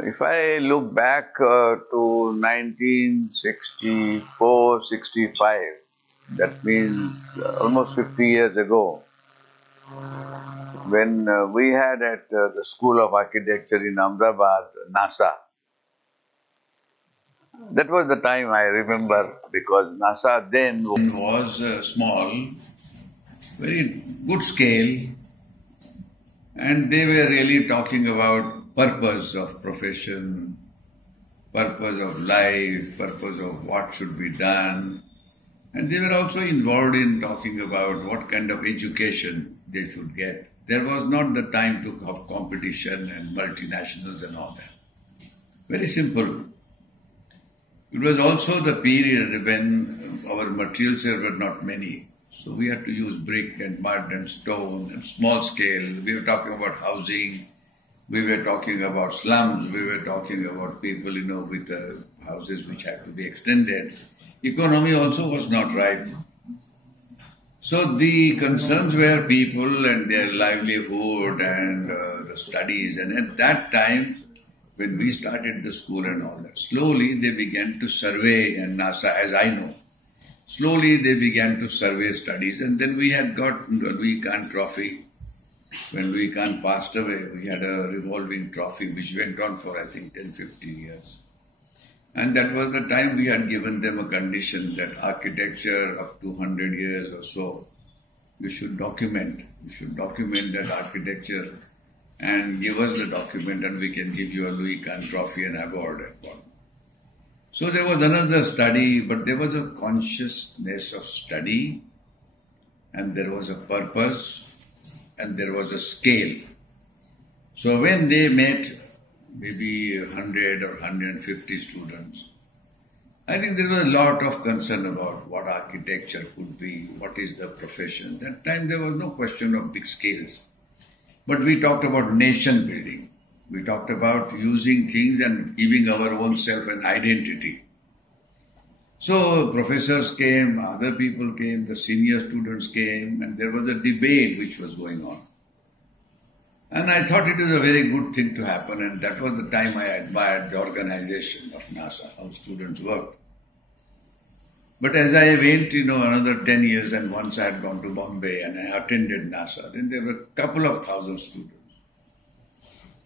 If I look back to 1964, 65, that means almost 50 years ago, when we had at the School of Architecture in Ahmedabad, NASA. That was the time I remember because NASA then was small, very good scale, and they were really talking about purpose of profession, purpose of life, purpose of what should be done. And they were also involved in talking about what kind of education they should get. There was not the time to have competition and multinationals and all that. Very simple. It was also the period when our materials were not many. So we had to use brick and mud and stone and small scale. We were talking about housing. We were talking about slums. We were talking about people, with houses which had to be extended. Economy also was not right. So the concerns were people and their livelihood and the studies. And at that time, when we started the school and all that, slowly they began to survey, and NASA, as I know, slowly they began to survey studies. And then we had got Louis Kahn trophy. When Louis Kahn passed away, we had a revolving trophy which went on for, I think, 10, 15 years. And that was the time we had given them a condition that architecture up to 100 years or so, you should document. You should document that architecture and give us the document and we can give you a Louis Kahn trophy and award at one. So there was another study, but there was a consciousness of study and there was a purpose and there was a scale. So when they met, maybe 100 or 150 students, I think there was a lot of concern about what architecture could be, what is the profession. That time there was no question of big scales. But we talked about nation building. We talked about using things and giving our own self an identity. So professors came, other people came, the senior students came, and there was a debate which was going on. And I thought it was a very good thing to happen, and that was the time I admired the organization of NASA, how students worked. But as I went, another 10 years, and once I had gone to Bombay and I attended NASA, then there were a couple of thousand students.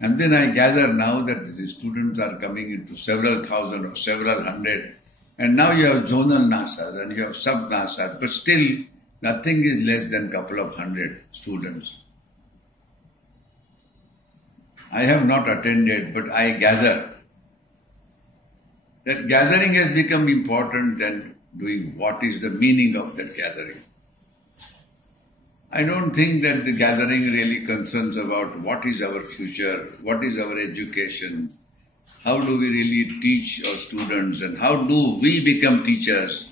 And then I gather now that the students are coming into several thousand or several hundred. And now you have zonal NASAs and you have sub-NASAs, but still nothing is less than a couple of hundred students. I have not attended, but I gather that gathering has become important than doing what is the meaning of that gathering. I don't think that the gathering really concerns about what is our future, what is our education, how do we really teach our students and how do we become teachers.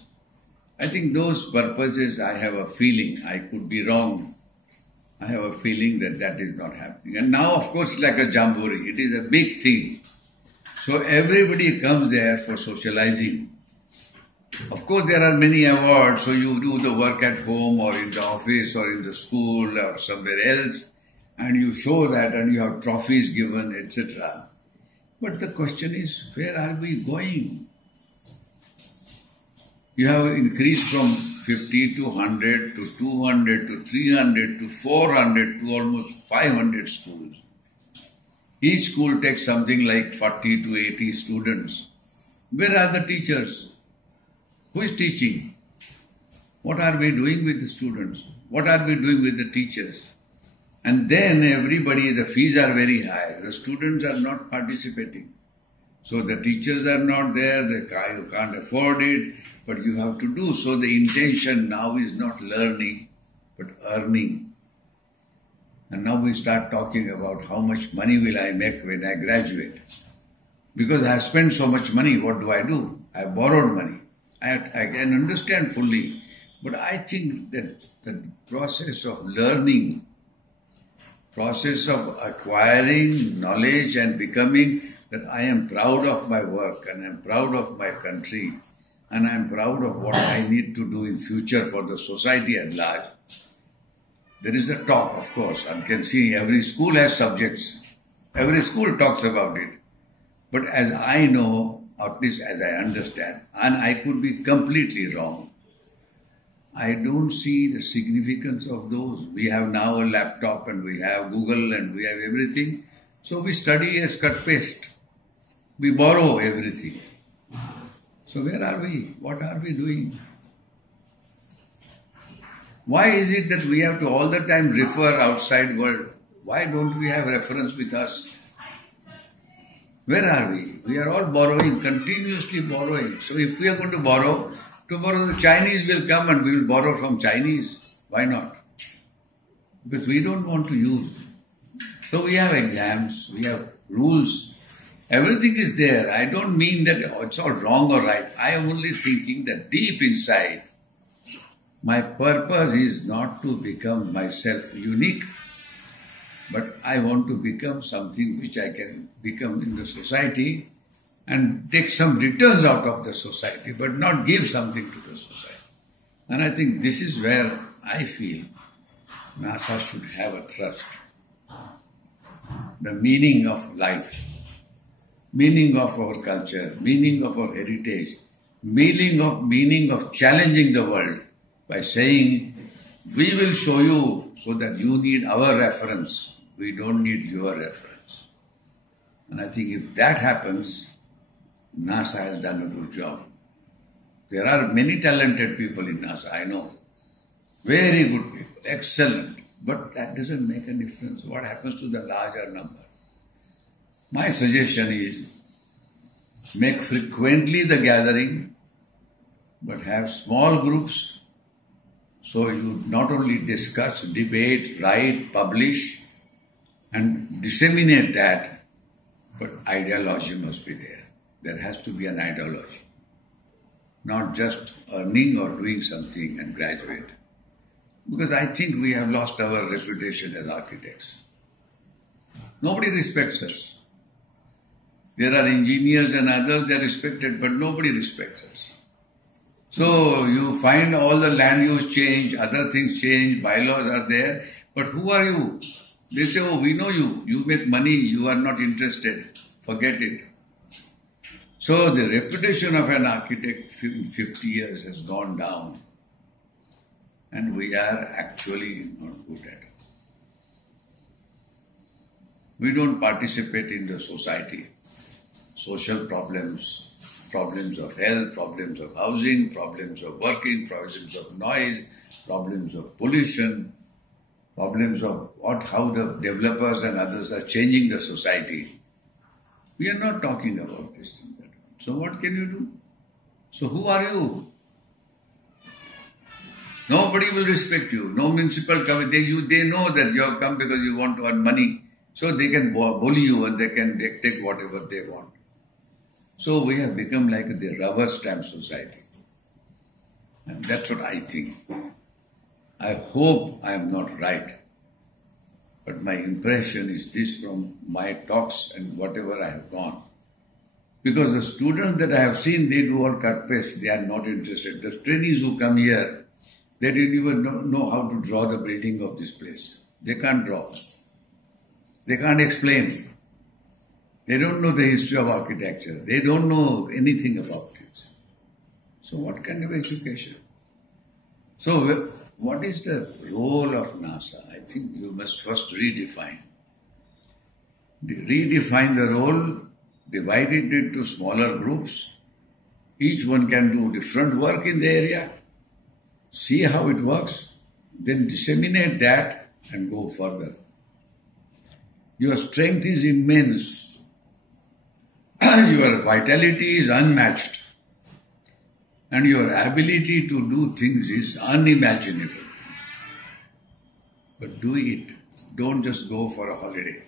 I think those purposes, I have a feeling, I could be wrong, I have a feeling that that is not happening. And now, of course, it's like a jamboree. It is a big thing. So everybody comes there for socializing. Of course, there are many awards. So you do the work at home or in the office or in the school or somewhere else. And you show that and you have trophies given, etc. But the question is, where are we going? You have increased from 50 to 100 to 200 to 300 to 400 to almost 500 schools. Each school takes something like 40 to 80 students. Where are the teachers? Who is teaching? What are we doing with the students? What are we doing with the teachers? And then everybody, the fees are very high. The students are not participating. So the teachers are not there, you can't afford it, but you have to do. So the intention now is not learning, but earning. And now we start talking about how much money will I make when I graduate. Because I have spent so much money, what do? I have borrowed money. I can understand fully, but I think that the process of learning, process of acquiring knowledge and becoming that I am proud of my work and I am proud of my country and I am proud of what I need to do in future for the society at large. There is a talk, of course. I can see every school has subjects. Every school talks about it. But as I know, at least as I understand, and I could be completely wrong, I don't see the significance of those. We have now a laptop and we have Google and we have everything. So we study as cut paste. We borrow everything. So where are we? What are we doing? Why is it that we have to all the time refer outside world? Why don't we have reference with us? Where are we? We are all borrowing, continuously borrowing. So if we are going to borrow, tomorrow the Chinese will come and we will borrow from Chinese. Why not? Because we don't want to use. So we have exams, we have rules. Everything is there. I don't mean that it's all wrong or right. I am only thinking that deep inside, my purpose is not to become myself unique, but I want to become something which I can become in the society and take some returns out of the society, but not give something to the society. And I think this is where I feel NASA should have a thrust. The meaning of life, meaning of our culture, meaning of our heritage, meaning of challenging the world by saying, we will show you so that you need our reference. We don't need your reference. And I think if that happens, NASA has done a good job. There are many talented people in NASA, I know. Very good people, excellent. But that doesn't make a difference. What happens to the larger number? My suggestion is, make frequently the gathering, but have small groups. So you not only discuss, debate, write, publish, and disseminate that, but ideology must be there. There has to be an ideology. Not just earning or doing something and graduate. Because I think we have lost our reputation as architects. Nobody respects us. There are engineers and others, they are respected, but nobody respects us. So you find all the land use change, other things change, bylaws are there, but who are you? They say, oh, we know you. You make money, you are not interested. Forget it. So the reputation of an architect in 50 years has gone down. And we are actually not good at it. We don't participate in the society. Social problems, problems of health, problems of housing, problems of working, problems of noise, problems of pollution, problems of how the developers and others are changing the society. We are not talking about this thing. So what can you do? So who are you? Nobody will respect you. No municipal committee. They know that you have come because you want to earn money. So they can bully you and they can take whatever they want. So we have become like the rubber stamp society. And that's what I think. I hope I am not right. But my impression is this from my talks and whatever I have gone. Because the students that I have seen, they do all cut paste. They are not interested. The trainees who come here, they didn't even know how to draw the building of this place. They can't draw. They can't explain. They don't know the history of architecture. They don't know anything about this. So what kind of education? So what is the role of NASA? I think you must first redefine. Redefine the role, divide it into smaller groups. Each one can do different work in the area. See how it works. Then disseminate that and go further. Your strength is immense. Your vitality is unmatched. And your ability to do things is unimaginable. But do it. Don't just go for a holiday.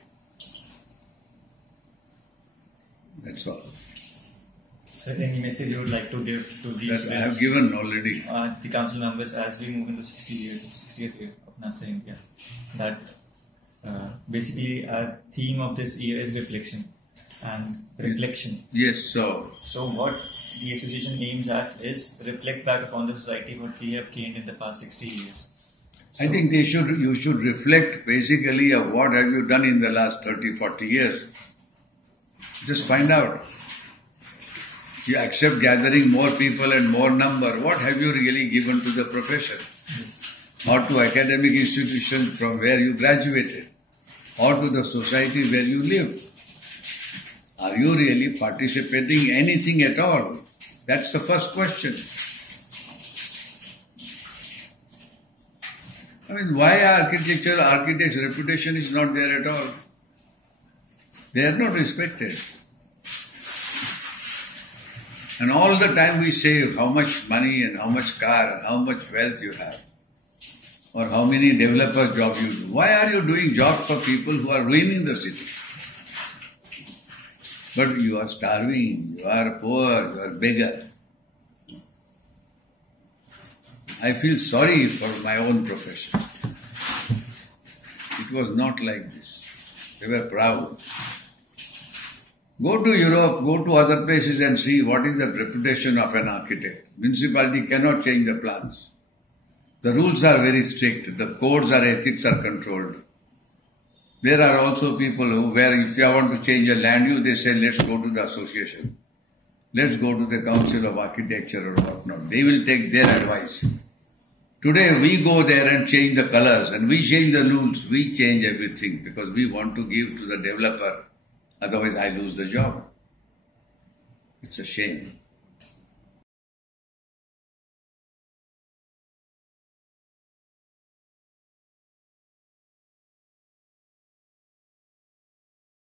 That's all. So any message you would like to give to these that I have given already. The council members as we move into 60th year of NASA India, that basically our theme of this year is reflection and reflection. Yes, so what the association aims at is reflect back upon the society what we have gained in the past 60 years. So, I think you should reflect basically of what have you done in the last 30, 40 years. Just find out. You accept gathering more people and more number. What have you really given to the profession? Or to academic institutions from where you graduated? Or to the society where you live? Are you really participating anything at all? That's the first question. I mean, why architect's reputation is not there at all? They are not respected. And all the time we say how much money and how much car and how much wealth you have. Or how many developers' jobs you do. Why are you doing jobs for people who are ruining the city? But you are starving, you are poor, you are beggar. I feel sorry for my own profession. It was not like this. They were proud. Go to Europe, go to other places and see what is the reputation of an architect. Municipality cannot change the plans. The rules are very strict. The codes or ethics are controlled. There are also people where if you want to change a land use, they say, let's go to the association. Let's go to the Council of Architecture or whatnot. They will take their advice. Today we go there and change the colors and we change the rules. We change everything because we want to give to the developer. Otherwise I lose the job. It's a shame.